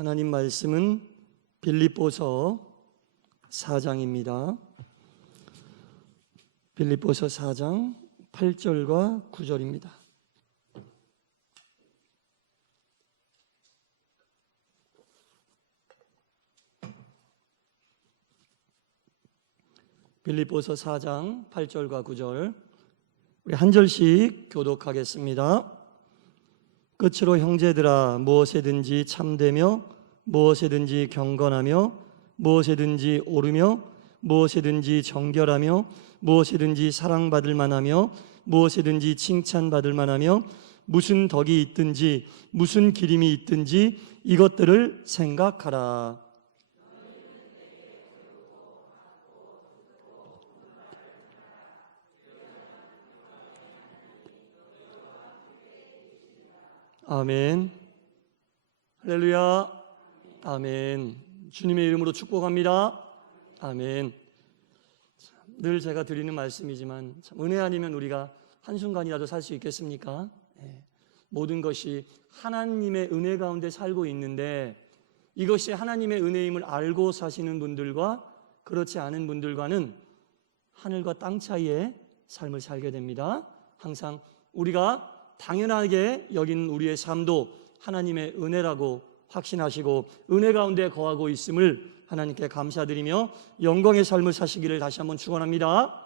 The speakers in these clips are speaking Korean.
하나님 말씀은 빌립보서 4장입니다. 빌립보서 4장 8절과 9절입니다. 빌립보서 4장 8절과 9절 우리 한 절씩 교독하겠습니다. 끝으로 형제들아, 무엇에든지 참되며 무엇에든지 경건하며 무엇에든지 옳으며 무엇에든지 정결하며 무엇에든지 사랑받을 만하며 무엇에든지 칭찬받을 만하며 무슨 덕이 있든지 무슨 기림이 있든지 이것들을 생각하라. 아멘. 할렐루야. 아멘. 주님의 이름으로 축복합니다. 아멘. 늘 제가 드리는 말씀이지만 참 은혜 아니면 우리가 한순간이라도 살 수 있겠습니까? 모든 것이 하나님의 은혜 가운데 살고 있는데 이것이 하나님의 은혜임을 알고 사시는 분들과 그렇지 않은 분들과는 하늘과 땅 차이의 삶을 살게 됩니다. 항상 우리가 당연하게 여긴 우리의 삶도 하나님의 은혜라고 확신하시고 은혜 가운데 거하고 있음을 하나님께 감사드리며 영광의 삶을 사시기를 다시 한번 축원합니다.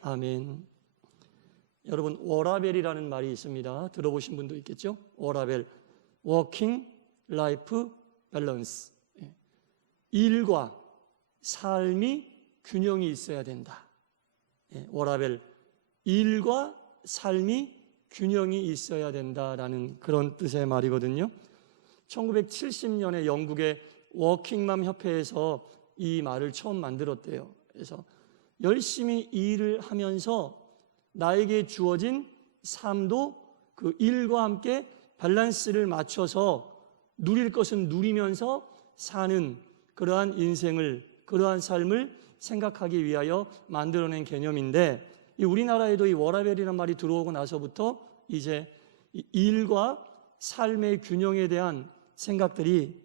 아멘. 여러분, 워라벨이라는 말이 있습니다. 들어보신 분도 있겠죠? 워라벨, Working Life Balance. 일과 삶이 균형이 있어야 된다. 워라벨, 일과 삶이 균형이 있어야 된다라는 그런 뜻의 말이거든요. 1970년에 영국의 워킹맘 협회에서 이 말을 처음 만들었대요. 그래서 열심히 일을 하면서 나에게 주어진 삶도 그 일과 함께 밸런스를 맞춰서 누릴 것은 누리면서 사는 그러한 인생을, 그러한 삶을 생각하기 위하여 만들어낸 개념인데, 이 우리나라에도 이 워라벨이라는 말이 들어오고 나서부터 이제 일과 삶의 균형에 대한 생각들이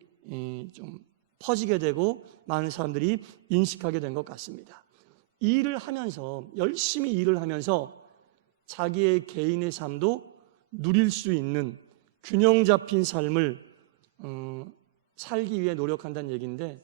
좀 퍼지게 되고 많은 사람들이 인식하게 된 것 같습니다. 일을 하면서, 열심히 일을 하면서 자기의 개인의 삶도 누릴 수 있는 균형 잡힌 삶을 살기 위해 노력한다는 얘기인데,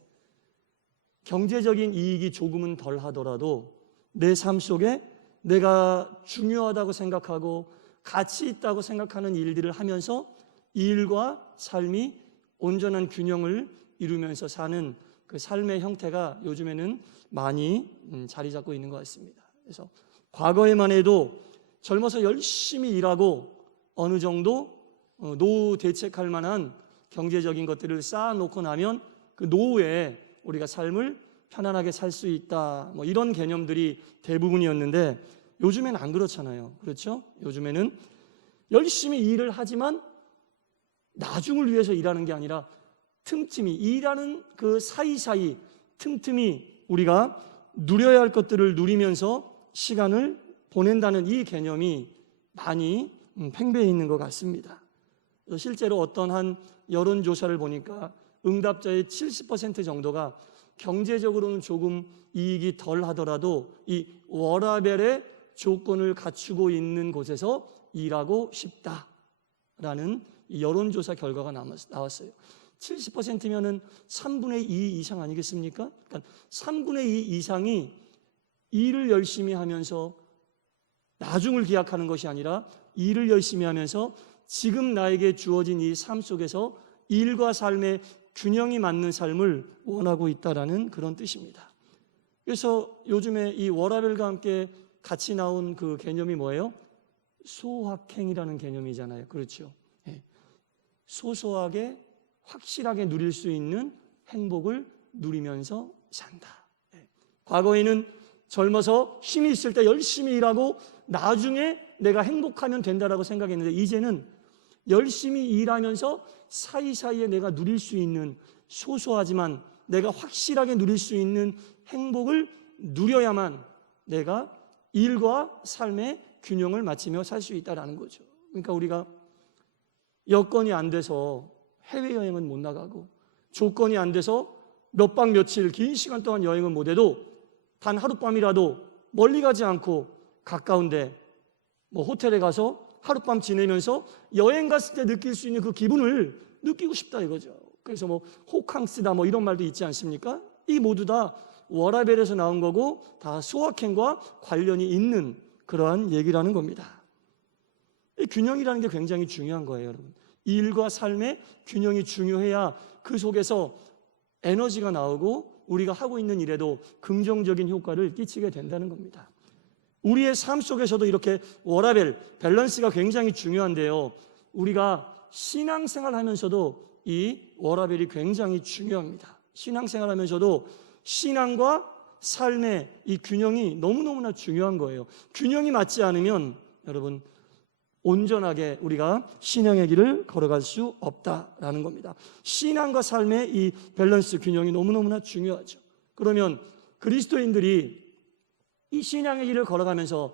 경제적인 이익이 조금은 덜 하더라도 내 삶 속에 내가 중요하다고 생각하고 가치 있다고 생각하는 일들을 하면서 일과 삶이 온전한 균형을 이루면서 사는 그 삶의 형태가 요즘에는 많이 자리 잡고 있는 것 같습니다. 그래서 과거에만 해도 젊어서 열심히 일하고 어느 정도 노후 대책할 만한 경제적인 것들을 쌓아놓고 나면 그 노후에 우리가 삶을 편안하게 살 수 있다, 뭐 이런 개념들이 대부분이었는데 요즘엔 안 그렇잖아요. 그렇죠? 요즘에는 열심히 일을 하지만 나중을 위해서 일하는 게 아니라 틈틈이 일하는 그 사이사이 틈틈이 우리가 누려야 할 것들을 누리면서 시간을 보낸다는 이 개념이 많이 팽배해 있는 것 같습니다. 실제로 어떤 한 여론조사를 보니까 응답자의 70% 정도가 경제적으로는 조금 이익이 덜 하더라도 이 워라벨의 조건을 갖추고 있는 곳에서 일하고 싶다라는 여론조사 결과가 나왔어요. 70%면은 3분의 2 이상 아니겠습니까? 그러니까 3분의 2 이상이 일을 열심히 하면서 나중을 기약하는 것이 아니라 일을 열심히 하면서 지금 나에게 주어진 이 삶 속에서 일과 삶의 균형이 맞는 삶을 원하고 있다라는 그런 뜻입니다. 그래서 요즘에 이 워라벨과 함께 같이 나온 그 개념이 뭐예요? 소확행이라는 개념이잖아요. 그렇죠? 소소하게 확실하게 누릴 수 있는 행복을 누리면서 산다. 과거에는 젊어서 힘이 있을 때 열심히 일하고 나중에 내가 행복하면 된다라고 생각했는데 이제는 열심히 일하면서 사이사이에 내가 누릴 수 있는 소소하지만 내가 확실하게 누릴 수 있는 행복을 누려야만 내가 일과 삶의 균형을 맞추며 살 수 있다는 거죠. 그러니까 우리가 여건이 안 돼서 해외여행은 못 나가고 조건이 안 돼서 몇 박 며칠 긴 시간 동안 여행을 못해도 단 하룻밤이라도 멀리 가지 않고 가까운데 호텔에 가서 하룻밤 지내면서 여행 갔을 때 느낄 수 있는 그 기분을 느끼고 싶다 이거죠. 그래서 호캉스다 이런 말도 있지 않습니까? 이 모두 다 워라벨에서 나온 거고 다 소확행과 관련이 있는 그러한 얘기라는 겁니다. 이 균형이라는 게 굉장히 중요한 거예요, 여러분. 일과 삶의 균형이 중요해야 그 속에서 에너지가 나오고 우리가 하고 있는 일에도 긍정적인 효과를 끼치게 된다는 겁니다. 우리의 삶 속에서도 이렇게 워라벨, 밸런스가 굉장히 중요한데요. 우리가 신앙생활 하면서도 이 워라벨이 굉장히 중요합니다. 신앙생활 하면서도 신앙과 삶의 이 균형이 너무너무나 중요한 거예요. 균형이 맞지 않으면 여러분 온전하게 우리가 신앙의 길을 걸어갈 수 없다라는 겁니다. 신앙과 삶의 이 밸런스 균형이 너무너무나 중요하죠. 그러면 그리스도인들이 이 신앙의 길을 걸어가면서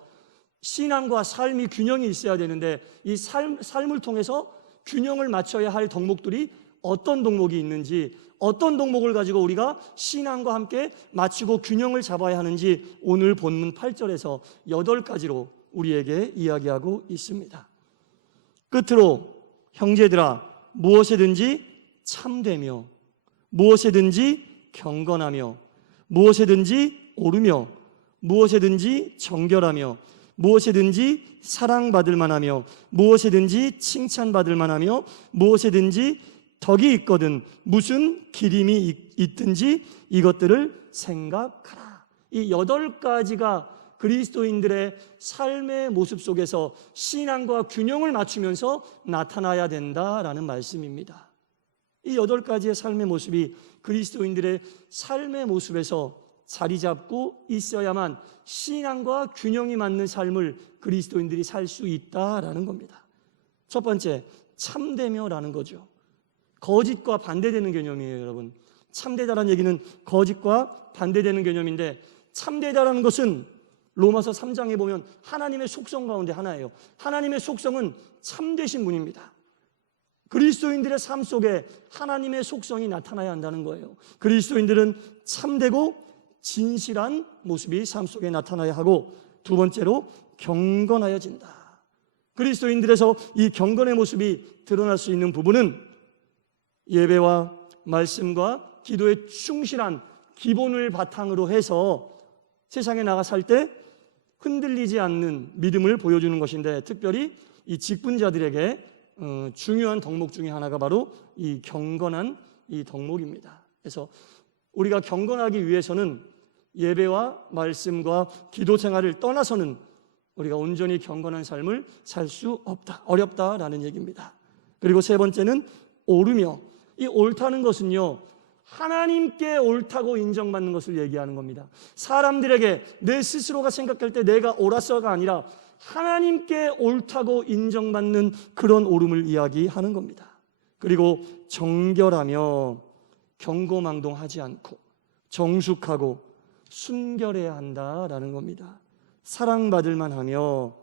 신앙과 삶이 균형이 있어야 되는데 이 삶을 통해서 균형을 맞춰야 할 덕목들이 어떤 덕목이 있는지, 어떤 덕목을 가지고 우리가 신앙과 함께 맞추고 균형을 잡아야 하는지 오늘 본문 8절에서 8가지로 우리에게 이야기하고 있습니다. 끝으로 형제들아, 무엇에든지 참되며 무엇에든지 경건하며 무엇에든지 옳으며 무엇에든지 정결하며 무엇에든지 사랑받을 만하며 무엇에든지 칭찬받을 만하며 무엇에든지 덕이 있거든 무슨 기림이 있든지 이것들을 생각하라. 이 8가지가 그리스도인들의 삶의 모습 속에서 신앙과 균형을 맞추면서 나타나야 된다라는 말씀입니다. 이 8가지의 삶의 모습이 그리스도인들의 삶의 모습에서 자리 잡고 있어야만 신앙과 균형이 맞는 삶을 그리스도인들이 살 수 있다라는 겁니다. 첫 번째, 참되며라는 거죠. 거짓과 반대되는 개념이에요, 여러분. 참되다라는 얘기는 거짓과 반대되는 개념인데, 참되다라는 것은 로마서 3장에 보면 하나님의 속성 가운데 하나예요. 하나님의 속성은 참되신 분입니다. 그리스도인들의 삶 속에 하나님의 속성이 나타나야 한다는 거예요. 그리스도인들은 참되고 진실한 모습이 삶 속에 나타나야 하고, 두 번째로 경건하여진다. 그리스도인들에서 이 경건의 모습이 드러날 수 있는 부분은 예배와 말씀과 기도에 충실한 기본을 바탕으로 해서 세상에 나가 살 때 흔들리지 않는 믿음을 보여주는 것인데, 특별히 이 직분자들에게 중요한 덕목 중에 하나가 바로 이 경건한 이 덕목입니다. 그래서 우리가 경건하기 위해서는 예배와 말씀과 기도 생활을 떠나서는 우리가 온전히 경건한 삶을 살 수 없다, 어렵다라는 얘기입니다. 그리고 세 번째는 옳으며, 이 옳다는 것은요, 하나님께 옳다고 인정받는 것을 얘기하는 겁니다. 사람들에게 내 스스로가 생각할 때 내가 옳았어가 아니라 하나님께 옳다고 인정받는 그런 옳음을 이야기하는 겁니다. 그리고 정결하며 경고망동하지 않고 정숙하고 순결해야 한다라는 겁니다. 사랑받을 만하며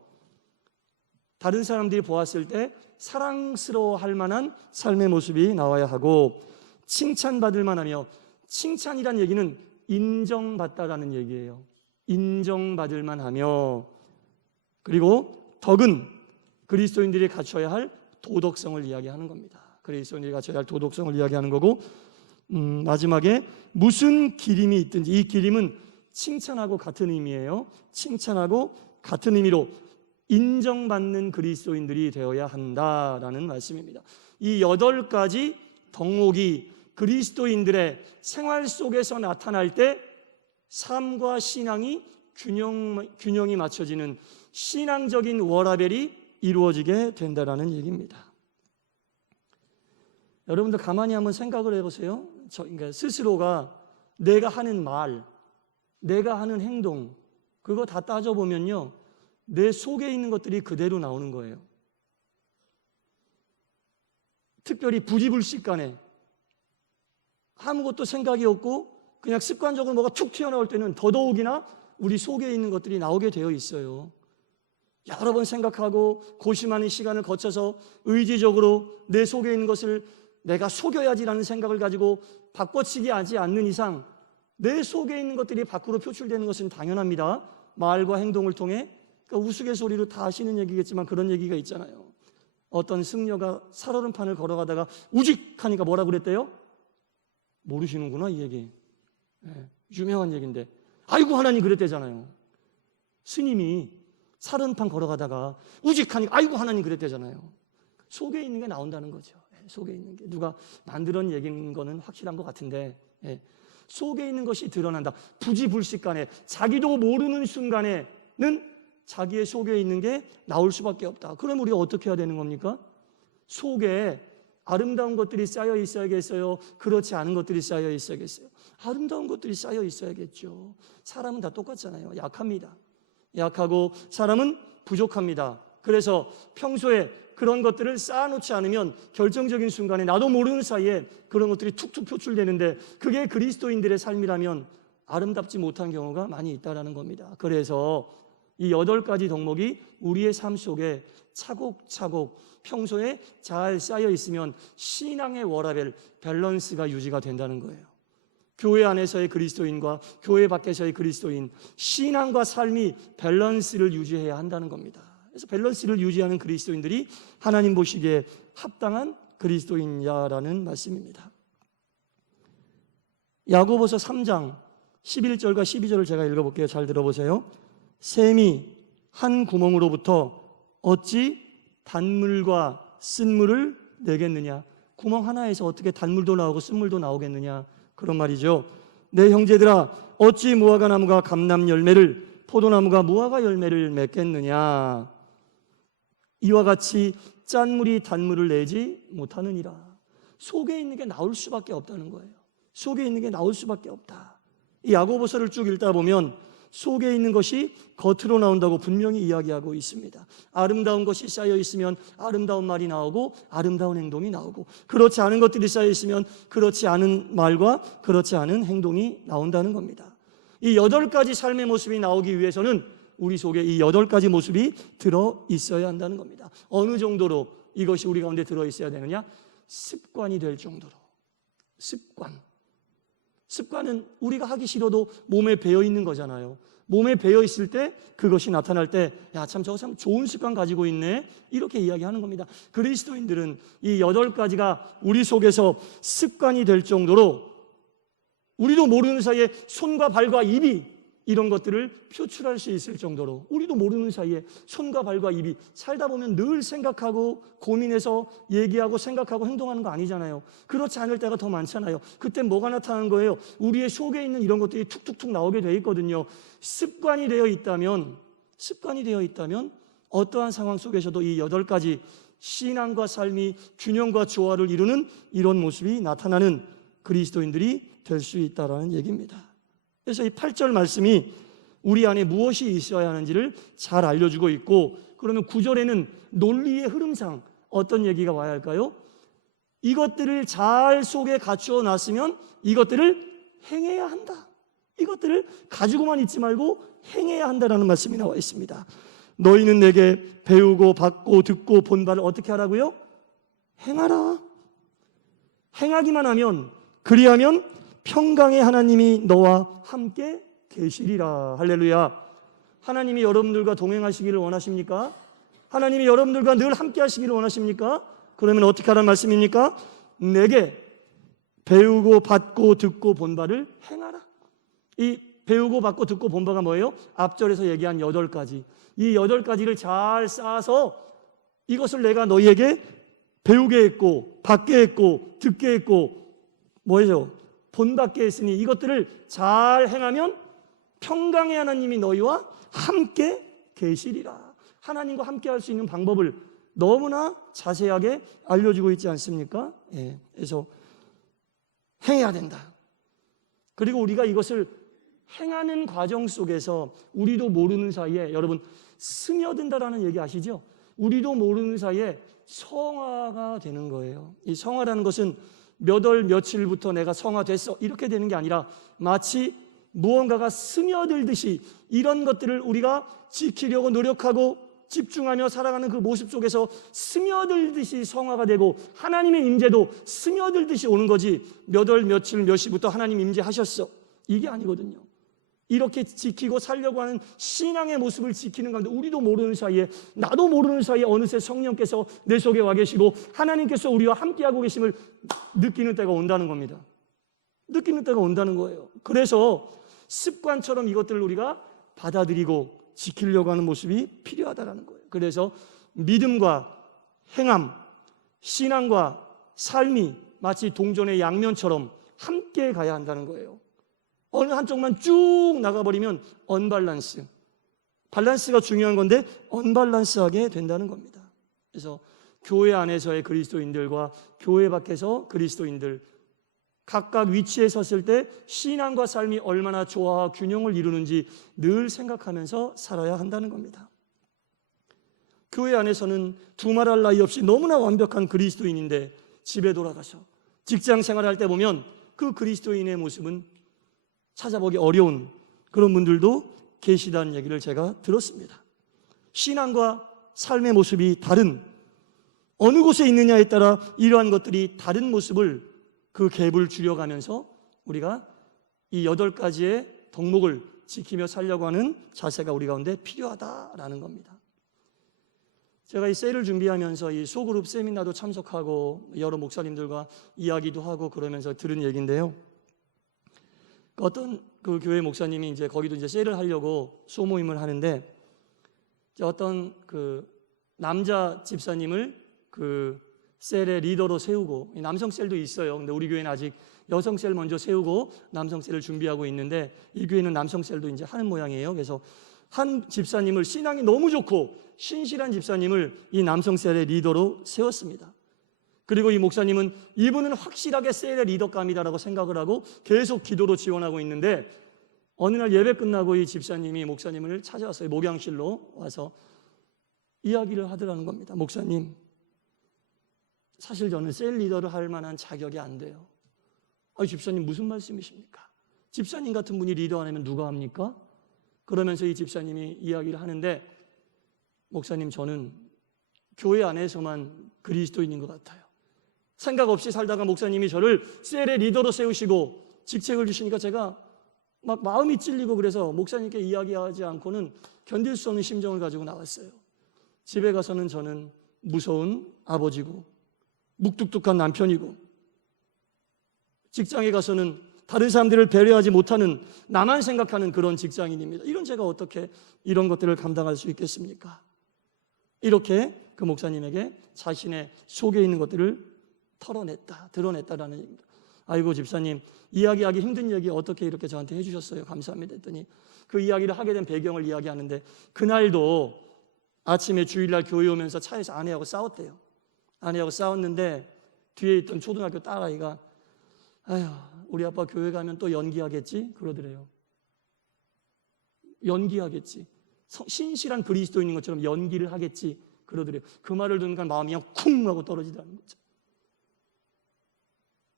다른 사람들이 보았을 때 사랑스러워할 만한 삶의 모습이 나와야 하고, 칭찬받을 만하며, 칭찬이란 얘기는 인정받다라는 얘기예요. 인정받을 만하며, 그리고 덕은 그리스도인들이 갖춰야 할 도덕성을 이야기하는 겁니다. 그리스도인들이 갖춰야 할 도덕성을 이야기하는 거고, 마지막에 무슨 기림이 있든지, 이 기림은 칭찬하고 같은 의미예요. 칭찬하고 같은 의미로 인정받는 그리스도인들이 되어야 한다라는 말씀입니다. 이 8가지 덕목이 그리스도인들의 생활 속에서 나타날 때 삶과 신앙이 균형이 맞춰지는 신앙적인 워라벨이 이루어지게 된다라는 얘기입니다. 여러분들 가만히 한번 생각을 해보세요. 그러니까 스스로가 내가 하는 말, 내가 하는 행동, 그거 다 따져보면요, 내 속에 있는 것들이 그대로 나오는 거예요. 특별히 부지불식간에 아무것도 생각이 없고 그냥 습관적으로 뭐가 툭 튀어나올 때는 더더욱이나 우리 속에 있는 것들이 나오게 되어 있어요. 여러 번 생각하고 고심하는 시간을 거쳐서 의지적으로 내 속에 있는 것을 내가 속여야지라는 생각을 가지고 바꿔치기 하지 않는 이상 내 속에 있는 것들이 밖으로 표출되는 것은 당연합니다. 말과 행동을 통해. 그러니까 우스갯소리로 다 아시는 얘기겠지만 그런 얘기가 있잖아요. 어떤 승려가 살얼음판을 걸어가다가 우직하니까 뭐라 그랬대요? 모르시는구나 이 얘기. 유명한 얘기인데 아이고 하나님 그랬대잖아요. 스님이 살얼음판 걸어가다가 우직하니까 아이고 하나님 그랬대잖아요. 속에 있는 게 나온다는 거죠. 속에 있는 게 누가 만들어낸 얘기인 거는 확실한 것 같은데 속에 있는 것이 드러난다. 부지불식간에 자기도 모르는 순간에는 자기의 속에 있는 게 나올 수밖에 없다. 그럼 우리가 어떻게 해야 되는 겁니까? 속에 아름다운 것들이 쌓여 있어야겠어요? 그렇지 않은 것들이 쌓여 있어야겠어요? 아름다운 것들이 쌓여 있어야겠죠. 사람은 다 똑같잖아요. 약합니다. 약하고 사람은 부족합니다. 그래서 평소에 그런 것들을 쌓아놓지 않으면 결정적인 순간에 나도 모르는 사이에 그런 것들이 툭툭 표출되는데 그게 그리스도인들의 삶이라면 아름답지 못한 경우가 많이 있다는 겁니다. 그래서 이 8가지 덕목이 우리의 삶 속에 차곡차곡 평소에 잘 쌓여 있으면 신앙의 워라밸, 밸런스가 유지가 된다는 거예요. 교회 안에서의 그리스도인과 교회 밖에서의 그리스도인, 신앙과 삶이 밸런스를 유지해야 한다는 겁니다. 그래서 밸런스를 유지하는 그리스도인들이 하나님 보시기에 합당한 그리스도인이라는 말씀입니다. 야고보서 3장 11절과 12절을 제가 읽어볼게요. 잘 들어보세요. 샘이 한 구멍으로부터 어찌 단물과 쓴물을 내겠느냐. 구멍 하나에서 어떻게 단물도 나오고 쓴물도 나오겠느냐, 그런 말이죠. 내 형제들아, 어찌 무화과 나무가 감람 열매를, 포도나무가 무화과 열매를 맺겠느냐. 이와 같이 짠물이 단물을 내지 못하느니라. 속에 있는 게 나올 수밖에 없다는 거예요. 속에 있는 게 나올 수밖에 없다. 이 야고보서를 쭉 읽다 보면 속에 있는 것이 겉으로 나온다고 분명히 이야기하고 있습니다. 아름다운 것이 쌓여 있으면 아름다운 말이 나오고 아름다운 행동이 나오고, 그렇지 않은 것들이 쌓여 있으면 그렇지 않은 말과 그렇지 않은 행동이 나온다는 겁니다. 이 8가지 삶의 모습이 나오기 위해서는 우리 속에 이 8가지 모습이 들어 있어야 한다는 겁니다. 어느 정도로 이것이 우리 가운데 들어 있어야 되느냐? 습관이 될 정도로. 습관은 우리가 하기 싫어도 몸에 배어 있는 거잖아요. 몸에 배어 있을 때 그것이 나타날 때, 야, 참 저 사람 좋은 습관 가지고 있네, 이렇게 이야기하는 겁니다. 그리스도인들은 이 8가지가 우리 속에서 습관이 될 정도로 우리도 모르는 사이에 손과 발과 입이 이런 것들을 표출할 수 있을 정도로, 우리도 모르는 사이에 손과 발과 입이, 살다 보면 늘 생각하고 고민해서 얘기하고 생각하고 행동하는 거 아니잖아요. 그렇지 않을 때가 더 많잖아요. 그때 뭐가 나타나는 거예요? 우리의 속에 있는 이런 것들이 툭툭툭 나오게 돼 있거든요. 습관이 되어 있다면 어떠한 상황 속에서도 이 8가지 신앙과 삶이 균형과 조화를 이루는 이런 모습이 나타나는 그리스도인들이 될 수 있다는 얘기입니다. 그래서 이 8절 말씀이 우리 안에 무엇이 있어야 하는지를 잘 알려주고 있고, 그러면 9절에는 논리의 흐름상 어떤 얘기가 와야 할까요? 이것들을 잘 속에 갖추어 놨으면 이것들을 행해야 한다. 이것들을 가지고만 있지 말고 행해야 한다라는 말씀이 나와 있습니다. 너희는 내게 배우고 받고 듣고 본 바를 어떻게 하라고요? 행하라. 행하기만 하면, 그리하면 평강의 하나님이 너와 함께 계시리라. 할렐루야. 하나님이 여러분들과 동행하시기를 원하십니까? 하나님이 여러분들과 늘 함께 하시기를 원하십니까? 그러면 어떻게 하라는 말씀입니까? 내게 배우고 받고 듣고 본 바를 행하라. 이 배우고 받고 듣고 본 바가 뭐예요? 앞절에서 얘기한 8가지. 이 8가지를 잘 쌓아서 이것을 내가 너희에게 배우게 했고 받게 했고 듣게 했고 뭐예요? 본받게 했으니 이것들을 잘 행하면 평강의 하나님이 너희와 함께 계시리라. 하나님과 함께 할 수 있는 방법을 너무나 자세하게 알려주고 있지 않습니까? 그래서 행해야 된다. 그리고 우리가 이것을 행하는 과정 속에서 우리도 모르는 사이에, 여러분 스며든다라는 얘기 아시죠? 우리도 모르는 사이에 성화가 되는 거예요. 이 성화라는 것은 몇 월 며칠부터 내가 성화됐어 이렇게 되는 게 아니라 마치 무언가가 스며들듯이 이런 것들을 우리가 지키려고 노력하고 집중하며 살아가는 그 모습 속에서 스며들듯이 성화가 되고 하나님의 임재도 스며들듯이 오는 거지, 몇 월 며칠 몇 시부터 하나님 임재하셨어, 이게 아니거든요. 이렇게 지키고 살려고 하는 신앙의 모습을 지키는 가운데 우리도 모르는 사이에, 나도 모르는 사이에 어느새 성령께서 내 속에 와 계시고 하나님께서 우리와 함께하고 계심을 느끼는 때가 온다는 겁니다. 느끼는 때가 온다는 거예요. 그래서 습관처럼 이것들을 우리가 받아들이고 지키려고 하는 모습이 필요하다는 거예요. 그래서 믿음과 행함, 신앙과 삶이 마치 동전의 양면처럼 함께 가야 한다는 거예요. 어느 한쪽만 쭉 나가버리면 언밸런스, 밸런스가 중요한 건데 언밸런스하게 된다는 겁니다. 그래서 교회 안에서의 그리스도인들과 교회 밖에서 그리스도인들, 각각 위치에 섰을 때 신앙과 삶이 얼마나 조화와 균형을 이루는지 늘 생각하면서 살아야 한다는 겁니다. 교회 안에서는 두말할 나위 없이 너무나 완벽한 그리스도인인데 집에 돌아가서 직장 생활할 때 보면 그 그리스도인의 모습은 찾아보기 어려운 그런 분들도 계시다는 얘기를 제가 들었습니다. 신앙과 삶의 모습이 다른, 어느 곳에 있느냐에 따라 이러한 것들이 다른 모습을, 그 갭을 줄여가면서 우리가 이 8가지의 덕목을 지키며 살려고 하는 자세가 우리 가운데 필요하다라는 겁니다. 제가 이 셀을 준비하면서 이 소그룹 세미나도 참석하고 여러 목사님들과 이야기도 하고 그러면서 들은 얘기인데요. 어떤 그 교회 목사님이 이제 거기도 이제 셀을 하려고 소모임을 하는데, 어떤 그 남자 집사님을 그 셀의 리더로 세우고, 남성 셀도 있어요. 근데 우리 교회는 아직 여성 셀 먼저 세우고 남성 셀을 준비하고 있는데, 이 교회는 남성 셀도 이제 하는 모양이에요. 그래서 한 집사님을, 신앙이 너무 좋고 신실한 집사님을 이 남성 셀의 리더로 세웠습니다. 그리고 이 목사님은 이분은 확실하게 셀의 리더감이다라고 생각을 하고 계속 기도로 지원하고 있는데, 어느 날 예배 끝나고 이 집사님이 목사님을 찾아왔어요. 목양실로 와서 이야기를 하더라는 겁니다. 목사님, 사실 저는 셀 리더를 할 만한 자격이 안 돼요. 집사님 무슨 말씀이십니까? 집사님 같은 분이 리더 안 하면 누가 합니까? 그러면서 이 집사님이 이야기를 하는데, 목사님, 저는 교회 안에서만 그리스도인인 것 같아요. 생각 없이 살다가 목사님이 저를 셀의 리더로 세우시고 직책을 주시니까 제가 막 마음이 찔리고, 그래서 목사님께 이야기하지 않고는 견딜 수 없는 심정을 가지고 나왔어요. 집에 가서는 저는 무서운 아버지고 묵뚝뚝한 남편이고, 직장에 가서는 다른 사람들을 배려하지 못하는, 나만 생각하는 그런 직장인입니다. 이런 제가 어떻게 이런 것들을 감당할 수 있겠습니까? 이렇게 그 목사님에게 자신의 속에 있는 것들을 드러냈다라는 얘기입니다. 아이고 집사님, 이야기하기 힘든 얘기 어떻게 이렇게 저한테 해주셨어요? 감사합니다 했더니, 그 이야기를 하게 된 배경을 이야기하는데, 그날도 아침에 주일날 교회 오면서 차에서 아내하고 싸웠대요. 아내하고 싸웠는데 뒤에 있던 초등학교 딸아이가, 아휴, 우리 아빠 교회 가면 또 연기하겠지? 그러더래요. 연기하겠지. 신실한 그리스도인인 것처럼 연기를 하겠지? 그러더래요. 그 말을 듣는가 마음이 그냥 쿵 하고 떨어지더라는 거죠.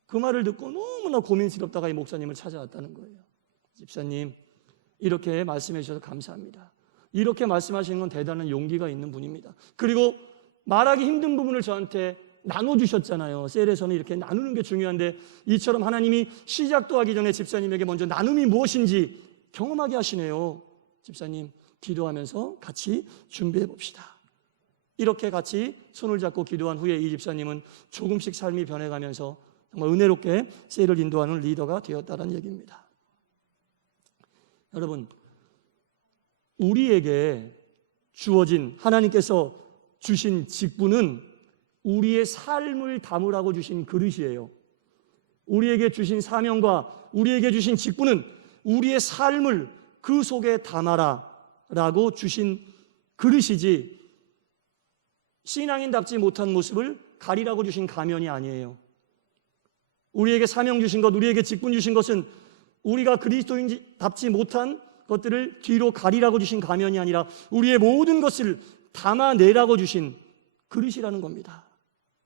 그 말을 듣고 너무나 고민스럽다가 이 목사님을 찾아왔다는 거예요. 집사님, 이렇게 말씀해 주셔서 감사합니다. 이렇게 말씀하시는 건 대단한 용기가 있는 분입니다. 그리고 말하기 힘든 부분을 저한테 나눠주셨잖아요. 셀에서는 이렇게 나누는 게 중요한데, 이처럼 하나님이 시작도 하기 전에 집사님에게 먼저 나눔이 무엇인지 경험하게 하시네요. 집사님, 기도하면서 같이 준비해 봅시다. 이렇게 같이 손을 잡고 기도한 후에 이 집사님은 조금씩 삶이 변해가면서 정말 은혜롭게 셀을 인도하는 리더가 되었다는 얘기입니다. 여러분, 우리에게 주어진, 하나님께서 주신 직분은 우리의 삶을 담으라고 주신 그릇이에요. 우리에게 주신 사명과 우리에게 주신 직분은 우리의 삶을 그 속에 담아라 라고 주신 그릇이지, 신앙인답지 못한 모습을 가리라고 주신 가면이 아니에요. 우리에게 사명 주신 것, 우리에게 직분 주신 것은 우리가 그리스도인답지 못한 것들을 뒤로 가리라고 주신 가면이 아니라 우리의 모든 것을 담아내라고 주신 그릇이라는 겁니다.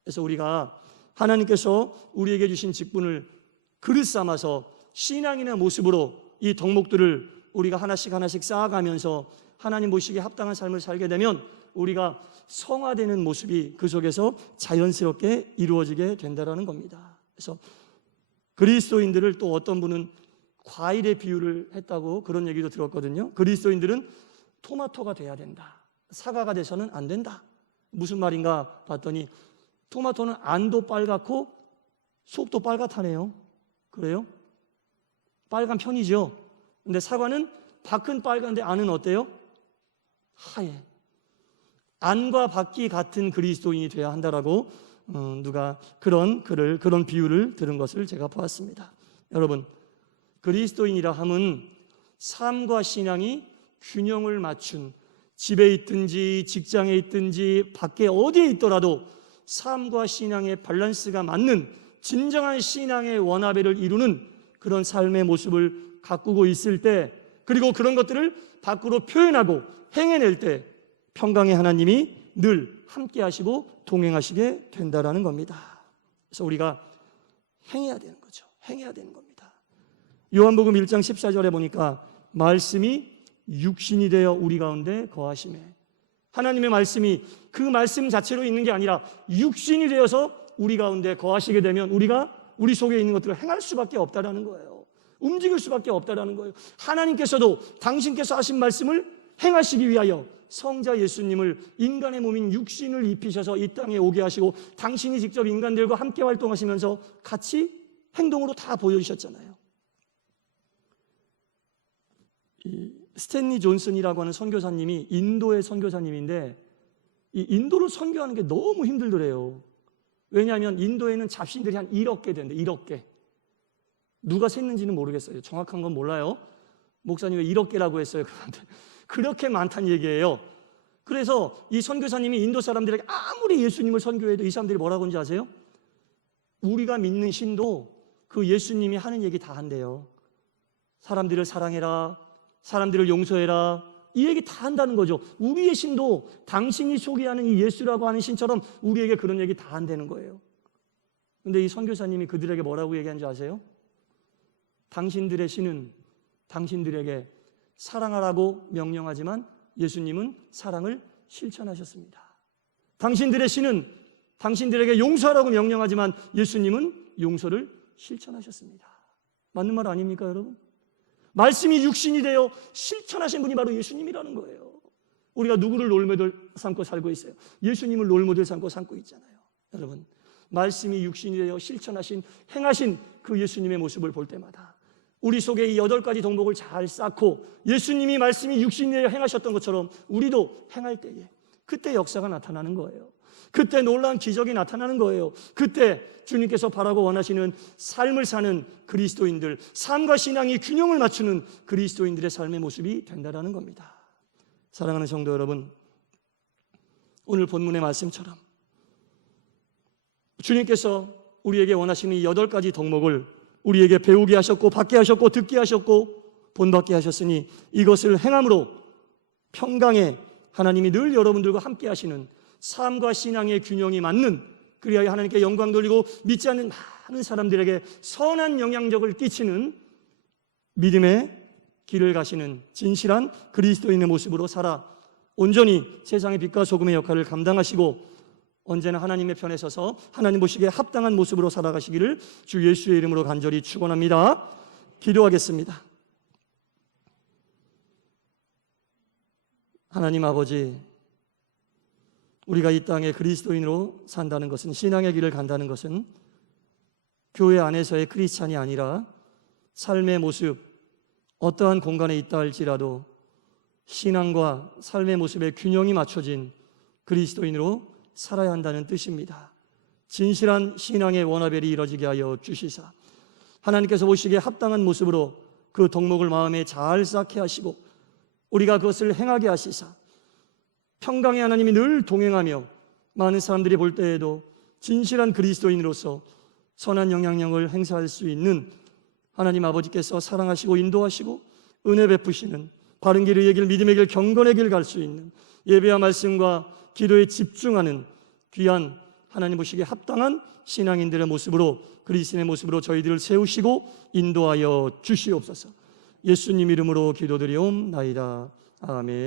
그래서 우리가 하나님께서 우리에게 주신 직분을 그릇 삼아서 신앙인의 모습으로 이 덕목들을 우리가 하나씩 하나씩 쌓아가면서 하나님 보시기에 합당한 삶을 살게 되면 우리가 성화되는 모습이 그 속에서 자연스럽게 이루어지게 된다는 겁니다. 그래서 그리스도인들을 또 어떤 분은 과일의 비유를 했다고 그런 얘기도 들었거든요. 그리스도인들은 토마토가 돼야 된다, 사과가 돼서는 안 된다. 무슨 말인가 봤더니 토마토는 안도 빨갛고 속도 빨갛다네요. 그래요? 빨간 편이죠. 근데 사과는 밖은 빨간데 안은 어때요? 하얘. 안과 밖이 같은 그리스도인이 돼야 한다라고 누가 그런 비유를 들은 것을 제가 보았습니다. 여러분, 그리스도인이라 함은 삶과 신앙이 균형을 맞춘, 집에 있든지 직장에 있든지 밖에 어디에 있더라도 삶과 신앙의 밸런스가 맞는 진정한 신앙의 원화배를 이루는 그런 삶의 모습을 가꾸고 있을 때, 그리고 그런 것들을 밖으로 표현하고 행해낼 때 평강의 하나님이 늘 함께 하시고 동행하시게 된다라는 겁니다. 그래서 우리가 행해야 되는 거죠. 행해야 되는 겁니다. 요한복음 1장 14절에 보니까 말씀이 육신이 되어 우리 가운데 거하시매, 하나님의 말씀이 그 말씀 자체로 있는 게 아니라 육신이 되어서 우리 가운데 거하시게 되면 우리 속에 있는 것들을 행할 수밖에 없다라는 거예요. 움직일 수밖에 없다라는 거예요. 하나님께서도 당신께서 하신 말씀을 행하시기 위하여 성자 예수님을 인간의 몸인 육신을 입히셔서 이 땅에 오게 하시고 당신이 직접 인간들과 함께 활동하시면서 같이 행동으로 다 보여주셨잖아요. 이 스탠리 존슨이라고 하는 선교사님이 인도의 선교사님인데, 이 인도를 선교하는 게 너무 힘들더래요. 왜냐하면 인도에는 잡신들이 한 1억 개 된대. 1억 개. 누가 셌는지는 모르겠어요. 정확한 건 몰라요. 목사님 왜 1억 개라고 했어요? 그렇게 많다는 얘기예요. 그래서 이 선교사님이 인도 사람들에게 아무리 예수님을 선교해도 이 사람들이 뭐라고 하는지 아세요? 우리가 믿는 신도 그 예수님이 하는 얘기 다 한대요. 사람들을 사랑해라, 사람들을 용서해라, 이 얘기 다 한다는 거죠. 우리의 신도 당신이 소개하는 이 예수라고 하는 신처럼 우리에게 그런 얘기 다 한다는 거예요. 근데 이 선교사님이 그들에게 뭐라고 얘기하는지 아세요? 당신들의 신은 당신들에게 사랑하라고 명령하지만 예수님은 사랑을 실천하셨습니다. 당신들의 신은 당신들에게 용서하라고 명령하지만 예수님은 용서를 실천하셨습니다. 맞는 말 아닙니까, 여러분? 말씀이 육신이 되어 실천하신 분이 바로 예수님이라는 거예요. 우리가 누구를 롤모델 삼고 살고 있어요? 예수님을 롤모델 삼고 있잖아요. 여러분, 말씀이 육신이 되어 실천하신, 행하신 그 예수님의 모습을 볼 때마다 우리 속에 이 8가지 덕목을 잘 쌓고 예수님이 말씀이 육신이 되어 행하셨던 것처럼 우리도 행할 때에 그때 역사가 나타나는 거예요. 그때 놀라운 기적이 나타나는 거예요. 그때 주님께서 바라고 원하시는 삶을 사는 그리스도인들, 삶과 신앙이 균형을 맞추는 그리스도인들의 삶의 모습이 된다는 겁니다. 사랑하는 성도 여러분, 오늘 본문의 말씀처럼 주님께서 우리에게 원하시는 이 8가지 덕목을 우리에게 배우게 하셨고 받게 하셨고 듣게 하셨고 본받게 하셨으니 이것을 행함으로 평강에 하나님이 늘 여러분들과 함께 하시는 삶과 신앙의 균형이 맞는, 그리하여 하나님께 영광 돌리고 믿지 않는 많은 사람들에게 선한 영향력을 끼치는 믿음의 길을 가시는 진실한 그리스도인의 모습으로 살아 온전히 세상의 빛과 소금의 역할을 감당하시고 언제나 하나님의 편에 서서 하나님 보시기에 합당한 모습으로 살아가시기를 주 예수의 이름으로 간절히 축원합니다. 기도하겠습니다. 하나님 아버지, 우리가 이 땅에 그리스도인으로 산다는 것은, 신앙의 길을 간다는 것은 교회 안에서의 크리스찬이 아니라 삶의 모습, 어떠한 공간에 있다 할지라도 신앙과 삶의 모습의 균형이 맞춰진 그리스도인으로 살아야 한다는 뜻입니다. 진실한 신앙의 원화별이 이루어지게 하여 주시사 하나님께서 보시기에 합당한 모습으로 그 덕목을 마음에 잘 쌓게 하시고 우리가 그것을 행하게 하시사 평강의 하나님이 늘 동행하며 많은 사람들이 볼 때에도 진실한 그리스도인으로서 선한 영향력을 행사할 수 있는 하나님 아버지께서 사랑하시고 인도하시고 은혜 베푸시는 바른 길, 의의 길, 믿음의 길, 경건의 길 갈 수 있는 예배와 말씀과 기도에 집중하는 귀한 하나님 보시기에 합당한 신앙인들의 모습으로, 그리스도인의 모습으로 저희들을 세우시고 인도하여 주시옵소서. 예수님 이름으로 기도드리옵나이다. 아멘.